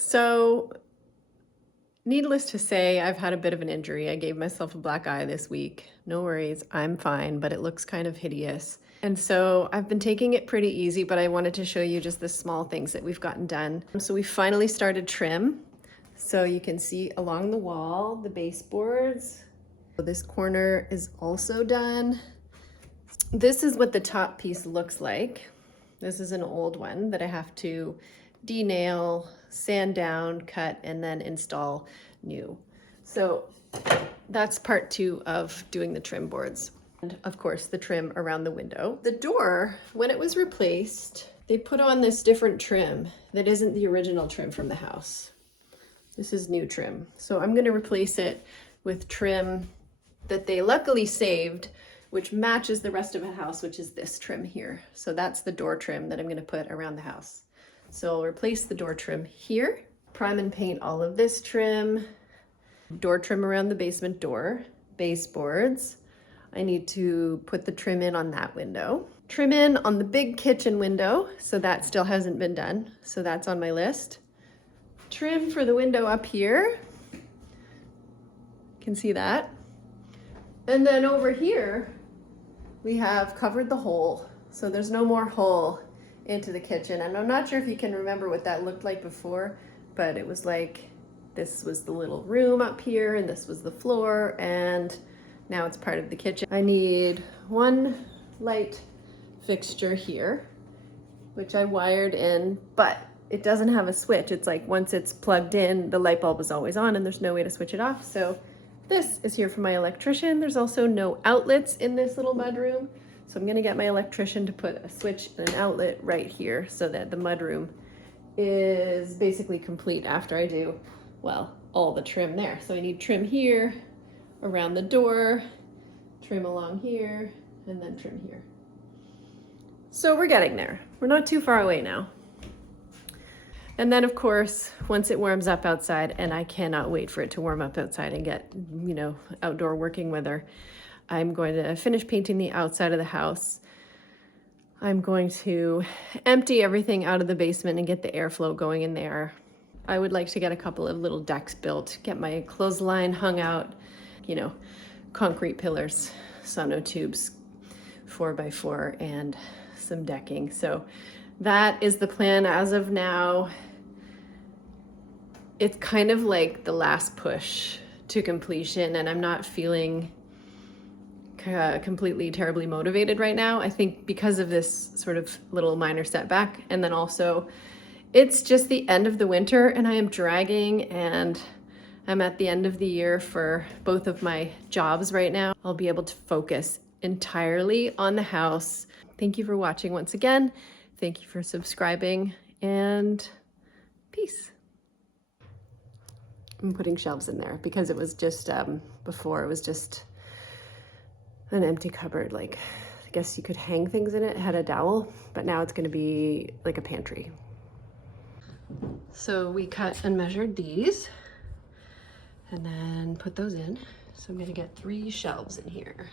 So, needless to say, I've had a bit of an injury. I gave myself a black eye this week. No worries, I'm fine, but it looks kind of hideous. And so I've been taking it pretty easy, but I wanted to show you just the small things that we've gotten done. So we finally started trim. So you can see along the wall, the baseboards. This corner is also done. This is what the top piece looks like. This is an old one that I have to de-nail, sand down, cut, and then install new. So that's part 2 of doing the trim boards. And of course, the trim around the window. The door, when it was replaced, they put on this different trim that isn't the original trim from the house. This is new trim. So I'm gonna replace it with trim that they luckily saved, which matches the rest of the house, which is this trim here. So that's the door trim that I'm gonna put around the house. So I'll replace the door trim here, prime and paint all of this trim, door trim around the basement door, baseboards. I need to put the trim in on that window. Trim in on the big kitchen window, so that still hasn't been done. So that's on my list. Trim for the window up here. You can see that. And then over here, we have covered the hole. So there's no more hole into the kitchen. And I'm not sure if you can remember what that looked like before, but it was like, this was the little room up here and this was the floor, and now it's part of the kitchen. I need one light fixture here, which I wired in, but it doesn't have a switch. It's like once it's plugged in, the light bulb is always on and there's no way to switch it off. So this is here for my electrician. There's also no outlets in this little mudroom. So I'm gonna get my electrician to put a switch and an outlet right here so that the mudroom is basically complete after I do, well, all the trim there. So I need trim here, around the door, trim along here, and then trim here. So we're getting there. We're not too far away now. And then of course, once it warms up outside, and I cannot wait for it to warm up outside and get, outdoor working weather, I'm going to finish painting the outside of the house. I'm going to empty everything out of the basement and get the airflow going in there. I would like to get a couple of little decks built, get my clothesline hung out, concrete pillars, sonotubes, 4x4, and some decking. So that is the plan as of now. It's kind of like the last push to completion, and I'm not feeling completely terribly motivated right now. I think because of this sort of little minor setback, and then also it's just the end of the winter and I am dragging, and I'm at the end of the year for both of my jobs right now. I'll be able to focus entirely on the house. Thank you for watching once again. Thank you for subscribing, and peace. I'm putting shelves in there because it was just, before it was just an empty cupboard. Like, I guess you could hang things in it. It had a dowel, but now it's gonna be like a pantry. So we cut and measured these and then put those in. So I'm gonna get 3 shelves in here.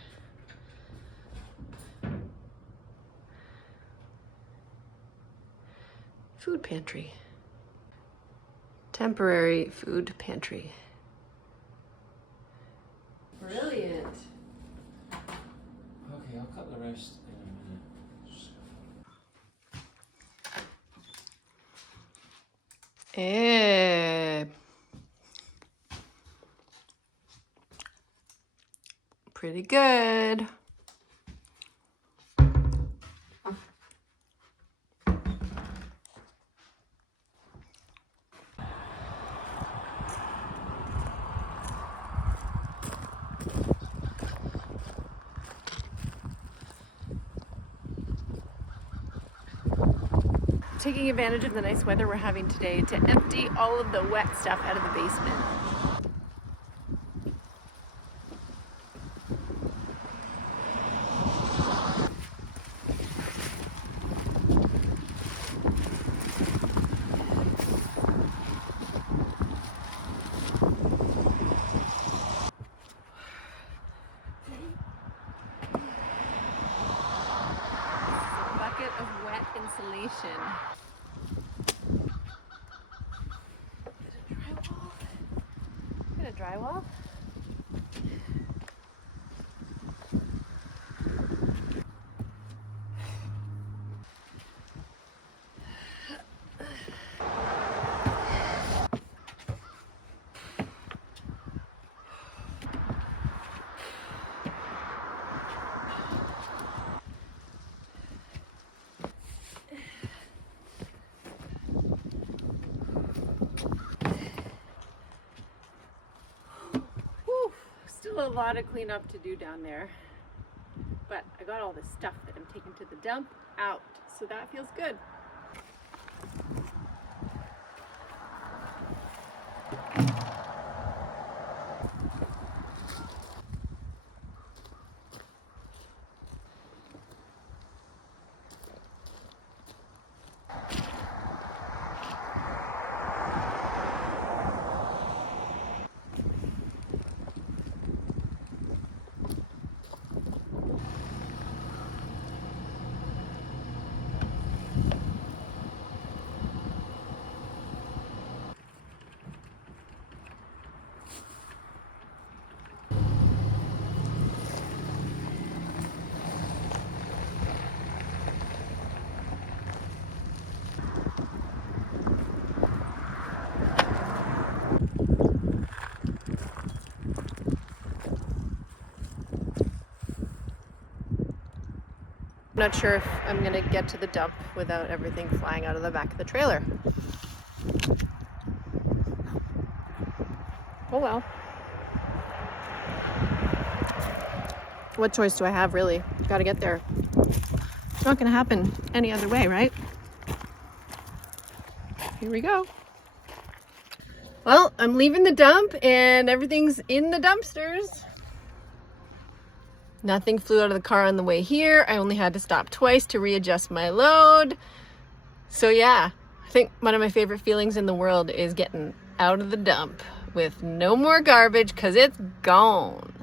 Food pantry. Temporary food pantry. Brilliant. Okay, I'll cut the rest in a minute. Pretty good. Taking advantage of the nice weather we're having today to empty all of the wet stuff out of the basement. Bucket of wet insulation. drywall. Whew, still a lot of cleanup to do down there, but I got all this stuff that I'm taking to the dump out, so that feels good. I'm not sure if I'm gonna get to the dump without everything flying out of the back of the trailer. Oh well. What choice do I have, really? Gotta get there. It's not gonna happen any other way, right? Here we go. Well, I'm leaving the dump and everything's in the dumpsters. Nothing flew out of the car on the way here. I only had to stop twice to readjust my load. So yeah, I think one of my favorite feelings in the world is getting out of the dump with no more garbage because it's gone.